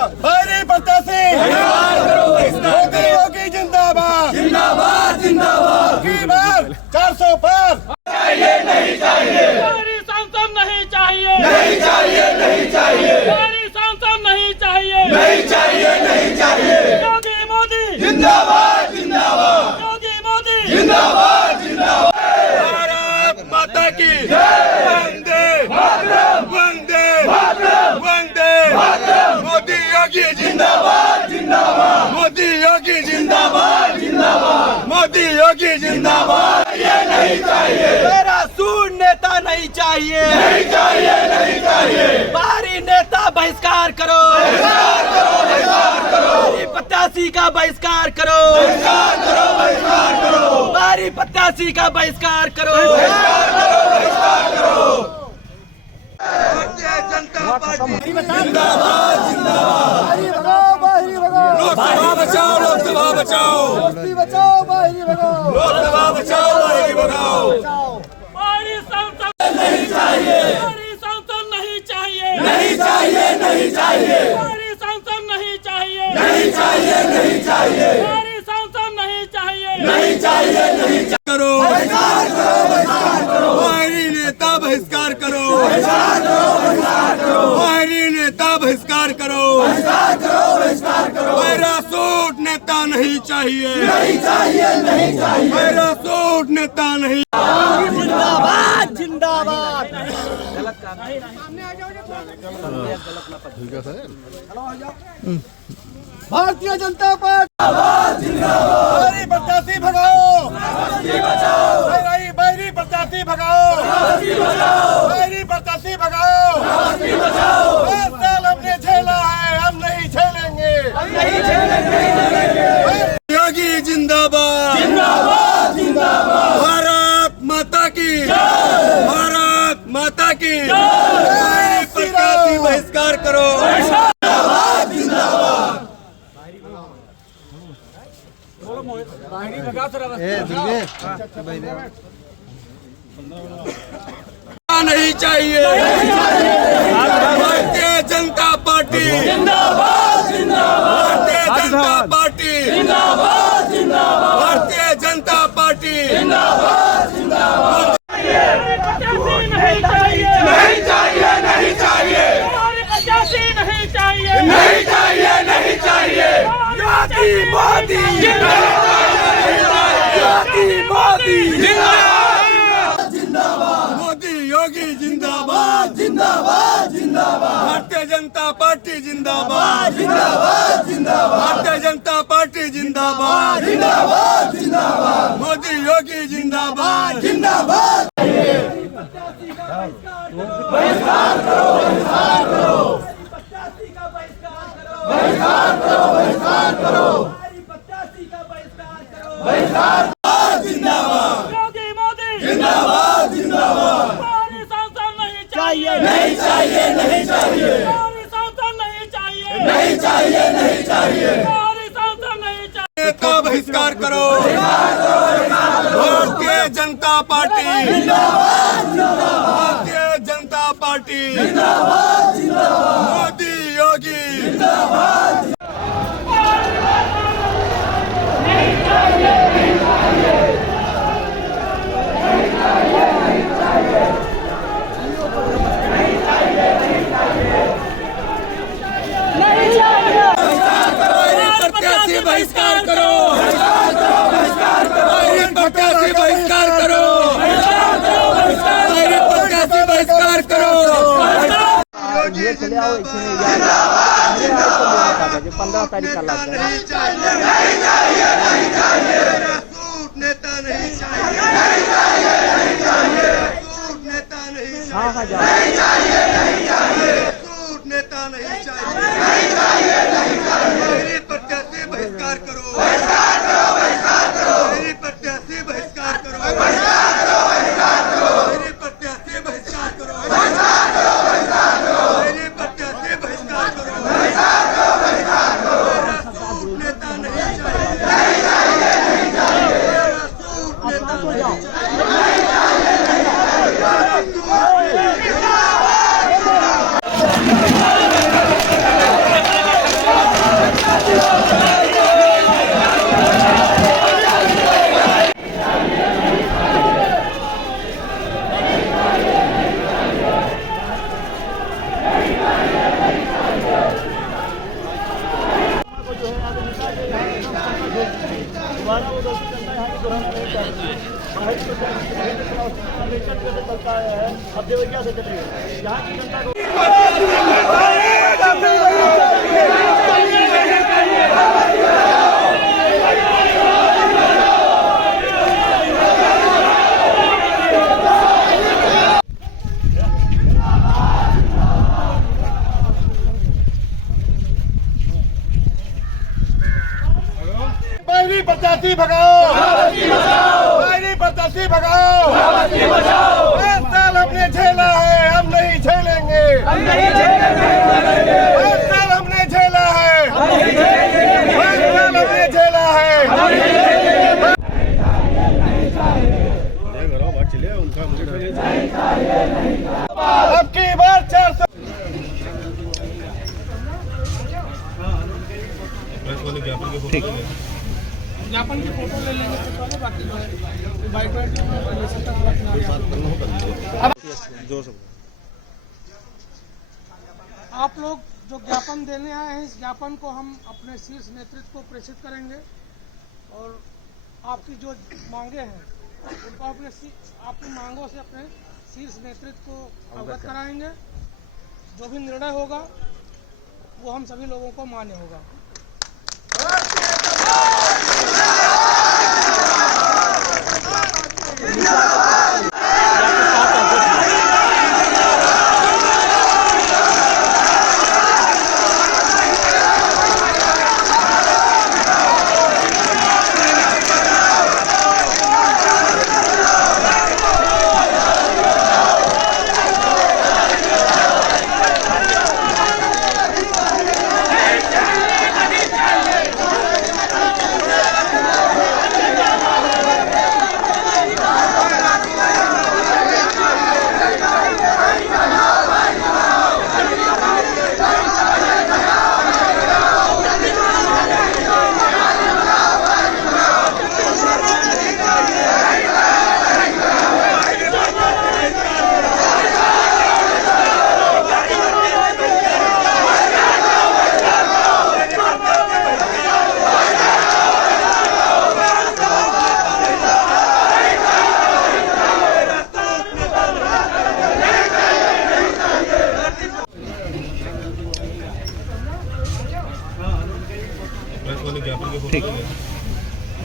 बाहरी प्रत्याशी मोदी योगी जिंदाबाद जिंदाबाद जिंदाबाद की बार 400 पार चाहिए नहीं चाहिए बाहरी सांसद नहीं चाहिए नहीं चाहिए नहीं चाहिए बाहरी सांसद नहीं चाहिए नहीं चाहिए नहीं चाहिए योगी मोदी जिंदाबाद जिंदाबाद योगी मोदी जिंदाबाद जिंदाबाद भारत माता की वंदे वंदे वंदे मोदी योगी जिंदाबाद जिंदाबाद मोदी योगी जिंदाबाद जिंदाबाद मोदी योगी जिंदाबाद ये नहीं चाहिए मेरा सूट नेता नहीं चाहिए नहीं चाहिए नहीं चाहिए बाहरी नेता बहिष्कार करो बाहरी प्रत्याशी का बहिष्कार करो बाहरी प्रत्याशी का बहिष्कार करो भारतीय जनता पार्टी जिंदाबाद जिंदाबाद लोकसभा बचाओ लोकसभा बचाओ लोकसभा बचाओ बाहरी भगाओ बाहरी सांसद नहीं चाहिए बाहरी सांसद नहीं चाहिए नहीं चाहिए नहीं चाहिए बाहरी सांसद नहीं चाहिए नहीं चाहिए नहीं चाहिए बाहरी सांसद नहीं चाहिए नहीं चाहिए नहीं करो बाहरी नेता बहिष्कार करो बाहरी नेता बहिष्कार करो मेरा सूट नेता नहीं चाहिए नहीं चाहिए नहीं चाहिए मेरा सूट नेता नहीं जिंदाबाद जिंदाबाद भारतीय जनता पार्टी बाहरी प्रत्याशी भगाओ बाहरी प्रत्याशी भगाओ बाहरी प्रत्याशी भगाओ 5 साल हमने झेला है हम नहीं झेलेंगे योगी जिंदाबाद जिंदाबाद जिंदाबाद भारत माता की भारत माता की बाहरी प्रत्याशी बहिष्कार करो नहीं चाहिए भारतीय जनता पार्टी जिंदाबाद जिंदाबाद भारतीय जनता पार्टी जिंदाबाद जिंदाबाद भारतीय जनता पार्टी जिंदाबाद जिंदाबाद प्रत्याशी नहीं चाहिए नहीं चाहिए नहीं चाहिए बाहरी प्रत्याशी नहीं चाहिए नहीं चाहिए नहीं चाहिए योगी मोदी योगी मोदी मोदी योगी जिंदाबाद जिंदाबाद जिंदाबाद भारतीय जनता पार्टी जिंदाबाद जिंदाबाद जिंदाबाद भारतीय जनता पार्टी जिंदाबाद जिंदाबाद जिंदाबाद मोदी योगी जिंदाबाद जिंदाबाद योगी मोदी जिंदाबाद जिंदाबाद बाहरी सांसद नहीं चाहिए नहीं चाहिए नहीं चाहिए बाहरी सांसद नहीं चाहिए नहीं चाहिए नहीं चाहिए बाहरी सांसद नहीं चाहिए नेता बहिष्कार करो भारतीय जनता पार्टी भारतीय जनता पार्टी मोदी योगी प्रत्याशी बहिष्कार करो प्रत्याशी बहिष्कार करो प्रत्याशी बहिष्कार करो 15 तारीख का लगता है सूट नेता नहीं चाहिए सूट नेता नहीं हाँ हाँ सूट नेता नहीं चाहिए प्रत्याशी बहिष्कार करो मेरी प्रत्याशी बहिष्कार करो मेरी प्रत्याशी बहिष्कार करो मेरी प्रत्याशी बहिष्कार करो मेरा सूट नेता नहीं चाहिए मेरा सूट नेता नहीं चाहिए बाहरी प्रत्याशी भगाओ, बाहरी प्रत्याशी भगाओ। 5 साल हमने झेला है, हम नहीं झेलेंगे। 5 साल हमने झेला है, 5 साल हमने झेला है। अब की बार 400 ज्ञापन की फोटो ले लेंगे तो पहले बाकी जो है बाइक वाइक आप लोग जो ज्ञापन देने आए हैं, इस ज्ञापन को हम अपने शीर्ष नेतृत्व को प्रेषित करेंगे और आपकी जो मांगे हैं उनको आपकी मांगों से अपने शीर्ष नेतृत्व को अवगत कराएंगे। जो भी निर्णय होगा वो हम सभी लोगों को मान्य होगा।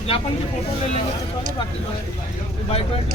ज्ञापन की फोटो ले लेंगे तो पहले बाकी जो है बाइक वाइक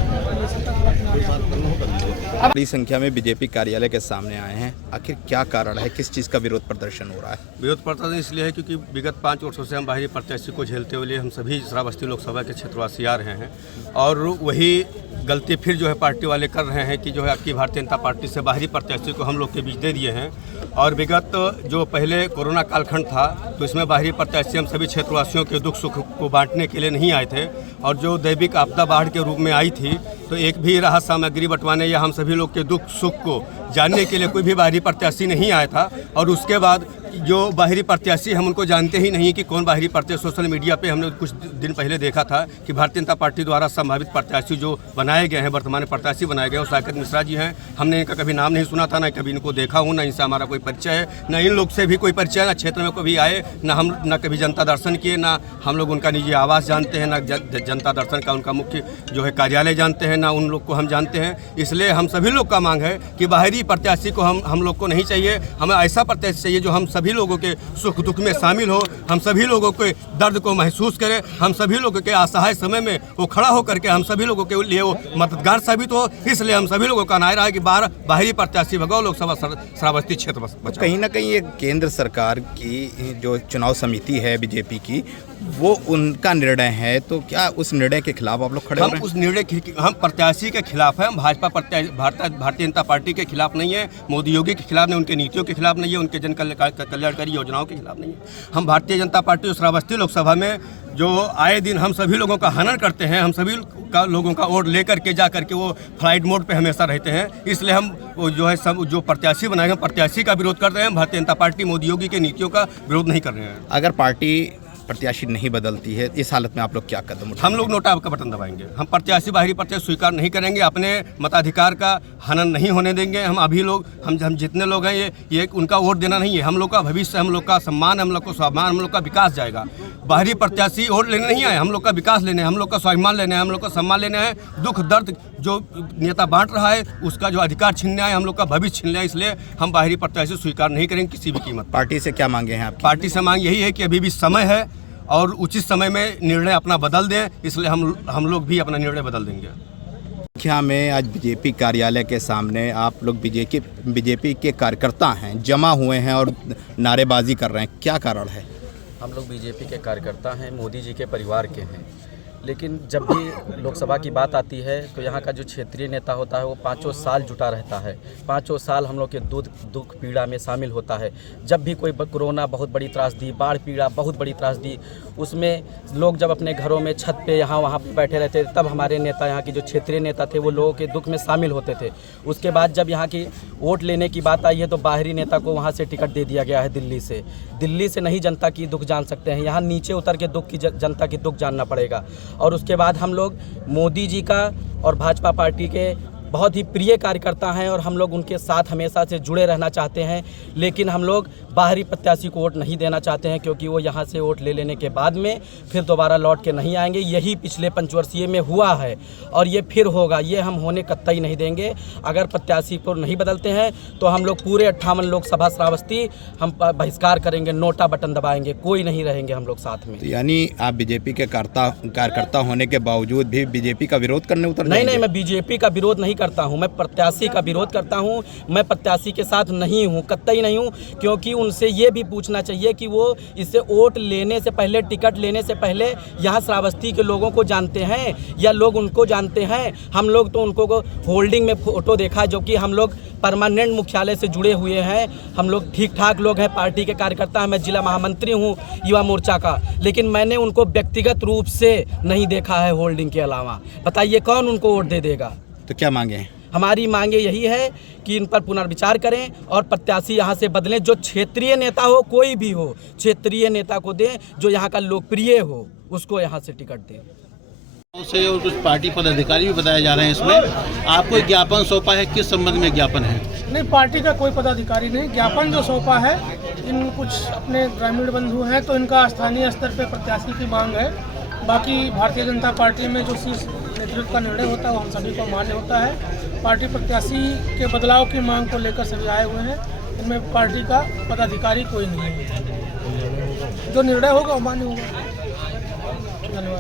बड़ी संख्या में बीजेपी कार्यालय के सामने आए हैं। आखिर क्या कारण है, किस चीज़ का विरोध प्रदर्शन हो रहा है? विरोध प्रदर्शन इसलिए है क्योंकि विगत 5 वर्षों से हम बाहरी प्रत्याशी को झेलते हुए हम सभी श्रावस्ती लोकसभा के क्षेत्रवासी आ रहे हैं और वही गलती फिर जो है पार्टी वाले कर रहे हैं कि जो है आपकी भारतीय जनता पार्टी से बाहरी प्रत्याशी को हम लोग के बीच दे दिए हैं। और विगत जो पहले कोरोना कालखंड था तो इसमें बाहरी प्रत्याशी हम सभी क्षेत्रवासियों के दुख सुख को बांटने के लिए नहीं आए थे और जो दैविक आपदा बाढ़ के रूप में आई थी तो एक भी राहत सामग्री बंटवाने या हम सभी लोग के दुख सुख को जानने के लिए कोई भी बाहरी प्रत्याशी नहीं आया था। और उसके बाद जो बाहरी प्रत्याशी हम उनको जानते ही नहीं कि कौन बाहरी प्रत्याशी। सोशल मीडिया पे हमने कुछ दिन पहले देखा था कि भारतीय जनता पार्टी द्वारा संभावित प्रत्याशी जो बनाए गए हैं, वर्तमान प्रत्याशी बनाए गए हैं, साकेत मिश्रा जी हैं। हमने इनका कभी नाम नहीं सुना था, ना कभी इनको देखा हूँ, ना इनसे हमारा कोई परिचय है, ना इन लोग से भी कोई परिचय, ना क्षेत्र में कभी आए, ना कभी जनता दर्शन किए, ना हम लोग उनका निजी आवास जानते हैं, ना जनता दर्शन का उनका मुख्य जो है कार्यालय जानते हैं, ना उन लोग को हम जानते हैं। इसलिए हम सभी लोग का मांग है कि बाहरी प्रत्याशी को हम लोग को नहीं चाहिए। हमें ऐसा प्रत्याशी चाहिए जो हम सभी लोगों के सुख दुख में शामिल हो, हम सभी लोगों के दर्द को महसूस करे, हम सभी लोगों के असहाय समय में वो खड़ा होकर के हम सभी लोगों के लिए वो मददगार साबित हो। इसलिए हम सभी लोगों का नारा है कि बाहरी प्रत्याशी भगाओ, लोकसभा श्रावस्ती क्षेत्र बचाओ। कहीं ना कहीं ये केंद्र सरकार की जो चुनाव समिति है बीजेपी की, वो उनका निर्णय है, तो क्या उस निर्णय के खिलाफ आप लोग खड़े हो रहे हैं? उस निर्णय हम प्रत्याशी के खिलाफ हैं। हम भाजपा भारतीय जनता पार्टी के खिलाफ नहीं है, मोदी योगी के खिलाफ नहीं, उनके नीतियों के खिलाफ नहीं है, उनके जन कल्याणकारी योजनाओं के खिलाफ नहीं है। हम भारतीय जनता पार्टी और श्रावस्ती लोकसभा में जो आए दिन हम सभी लोगों का हनन करते हैं, हम सभी लोगों का वोट लेकर के जा करके वो फ्लाइट मोड पे हमेशा रहते हैं। इसलिए हम जो है सब जो प्रत्याशी बनाए हैं, प्रत्याशी का विरोध कर रहे हैं। भारतीय जनता पार्टी मोदी योगी के नीतियों का विरोध नहीं कर रहे हैं। अगर पार्टी प्रत्याशी नहीं बदलती है, इस हालत में आप लोग क्या कदम उठाएंगे? हम लोग नोटा का बटन दबाएंगे। हम प्रत्याशी बाहरी प्रत्याशी स्वीकार नहीं करेंगे, अपने मताधिकार का हनन नहीं होने देंगे। हम अभी लोग हम जितने लोग हैं ये उनका वोट देना नहीं है। हम लोग का भविष्य, हम लोग का सम्मान, हम लोग का स्वाभिमान, हम लोग का विकास जाएगा। बाहरी प्रत्याशी वोट लेने नहीं आए, हम लोग का विकास लेने, हम लोग का स्वाभिमान लेने, हम लोग का सम्मान लेने हैं। दुख दर्द जो नेता बांट रहा है उसका जो अधिकार छीनने आए, हम लोग का भविष्य छीनने आए, इसलिए हम बाहरी प्रत्याशी स्वीकार नहीं करेंगे किसी भी कीमत पर। पार्टी से क्या मांगे हैं आप? पार्टी से मांग यही है कि अभी भी समय है और उचित समय में निर्णय अपना बदल दें, इसलिए हम लोग भी अपना निर्णय बदल देंगे। क्या में आज बीजेपी कार्यालय के सामने आप लोग बीजेपी के कार्यकर्ता हैं, जमा हुए हैं और नारेबाजी कर रहे हैं, क्या कारण है? हम लोग बीजेपी के कार्यकर्ता हैं, मोदी जी के परिवार के हैं, लेकिन जब भी लोकसभा की बात आती है तो यहाँ का जो क्षेत्रीय नेता होता है वो 5 साल जुटा रहता है, 5 साल हम लोग के दुख पीड़ा में शामिल होता है। जब भी कोई कोरोना बहुत बड़ी त्रासदी, बाढ़ पीड़ा बहुत बड़ी त्रासदी, उसमें लोग जब अपने घरों में छत पे यहाँ वहाँ पे बैठे रहते थे, तब हमारे नेता, यहाँ के जो क्षेत्रीय नेता थे, वो लोगों के दुख में शामिल होते थे। उसके बाद जब यहाँ की वोट लेने की बात आई है तो बाहरी नेता को वहाँ से टिकट दे दिया गया है दिल्ली से नहीं जनता की दुख जान सकते हैं, यहाँ नीचे उतर के जनता की दुख जानना पड़ेगा। और उसके बाद हम लोग मोदी जी का और भाजपा पार्टी के बहुत ही प्रिय कार्यकर्ता हैं और हम लोग उनके साथ हमेशा से जुड़े रहना चाहते हैं, लेकिन हम लोग बाहरी प्रत्याशी को वोट नहीं देना चाहते हैं क्योंकि वो यहाँ से वोट ले लेने के बाद में फिर दोबारा लौट के नहीं आएंगे। यही पिछले पंचवर्षीय में हुआ है और ये फिर होगा, ये हम होने कतई नहीं देंगे। अगर प्रत्याशी को नहीं बदलते हैं तो हम लोग पूरे 58 लोकसभा श्रावस्ती हम बहिष्कार करेंगे, नोटा बटन दबाएंगे, कोई नहीं रहेंगे हम लोग साथ में। तो यानी आप बीजेपी के कार्यकर्ता होने के बावजूद भी बीजेपी का विरोध करने उतर जाएंगे? नहीं, मैं बीजेपी का विरोध नहीं करता हूं, मैं प्रत्याशी का विरोध करता हूं। मैं प्रत्याशी के साथ नहीं हूं, कतई नहीं हूं, क्योंकि उनसे ये भी पूछना चाहिए कि वो इससे वोट लेने से पहले, टिकट लेने से पहले यहाँ श्रावस्ती के लोगों को जानते हैं या लोग उनको जानते हैं। हम लोग तो उनको होल्डिंग में फोटो देखा, जो कि हम लोग परमानेंट मुख्यालय से जुड़े हुए हैं, हम लोग ठीक ठाक लोग हैं, पार्टी के कार्यकर्ता हैं। मैं जिला महामंत्री हूँ युवा मोर्चा का, लेकिन मैंने उनको व्यक्तिगत रूप से नहीं देखा है होल्डिंग के अलावा। बताइए कौन उनको वोट दे देगा? तो क्या मांगे हैं? हमारी मांगे यही है कि इन पर पुनर्विचार करें और प्रत्याशी यहाँ से बदलें। जो क्षेत्रीय नेता हो, कोई भी हो, क्षेत्रीय नेता को दें जो यहाँ का लोकप्रिय हो, उसको यहाँ से टिकट दें। से और कुछ पार्टी पदाधिकारी भी बताए जा रहे हैं इसमें। आपको एक ज्ञापन सौंपा है, किस संबंध में ज्ञापन है? नहीं, पार्टी का कोई पदाधिकारी नहीं। ज्ञापन जो सौंपा है, इन कुछ अपने ग्रामीण बंधु हैं तो इनका स्थानीय स्तर पर प्रत्याशी की मांग है। बाकी भारतीय जनता पार्टी में जो शीर्ष नेतृत्व का निर्णय होता है वो हम सभी को मान्य होता है। पार्टी प्रत्याशी के बदलाव की मांग को लेकर सभी आए हुए हैं, इनमें पार्टी का पदाधिकारी कोई नहीं है। जो निर्णय होगा वो मान्य होगा। धन्यवाद।